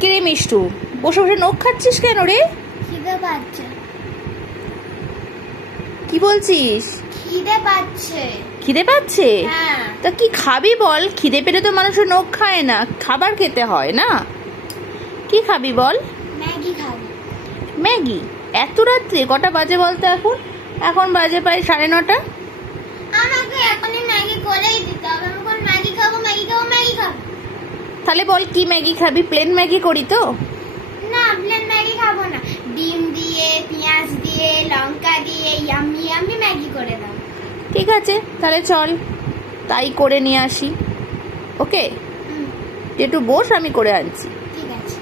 কিরে মিষ্টু, বসে বসে নখ খাচ্ছিস কেন রে? খিদে পাচ্ছে। কি বলছিস? খিদে পাচ্ছে। খিদে পাচ্ছে? হ্যাঁ। তা কি খাবি বল? খিদে পেলে তো মানুষের নখ খায় না, খাবার খেতে হয় না? কি খাবি বল? ম্যাগি খাবো। ম্যাগি? এত রাত্রে? কটা বাজে বলতো এখন? এখন বাজে প্রায় 9:30। আমাকে এখনই ম্যাগি করেই দিতে হবে। আমি কোন ম্যাগি খাবো, ম্যাগি খাবো, ম্যাগি খাবো। তাহলে বল কি ম্যাগি খাবি? প্লেন ম্যাগি করি তো? না, প্লেন ম্যাগি খাবো না। ডিম দিয়ে, পেঁয়াজ দিয়ে, লঙ্কা দিয়ে ইয়াম্মি ইয়াম্মি ম্যাগি করে দাও। ঠিক আছে, তাহলে চল তাই করে নিয়ে আসি। ওকে, একটু বস, আমি করে আনছি। ঠিক আছে।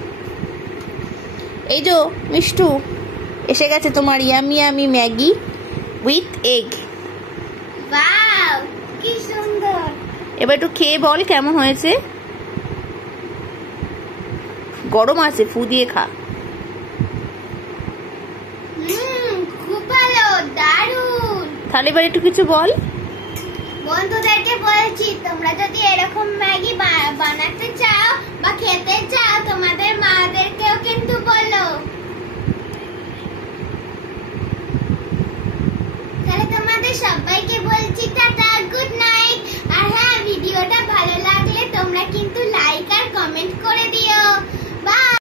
এই যে মিষ্টু, এসে গেছে তোমার yummy yummy Maggi with egg. Wow, কি সুন্দর। এবার একটু খেয়ে বল কেমন হয়েছে। গরম আছে, ফু দিয়ে খা। খুব ভালো, দারুণ। তাহলে এবার একটু কিছু বল। বন্ধুদেরকে বলছি, তোমরা যদি এরকম ম্যাগি বানাতে চাও বা খেতে চাও, তোমাদের মাদেরকেও কিন্তু বলো। তাহলে তোমাদের সবাইকে বল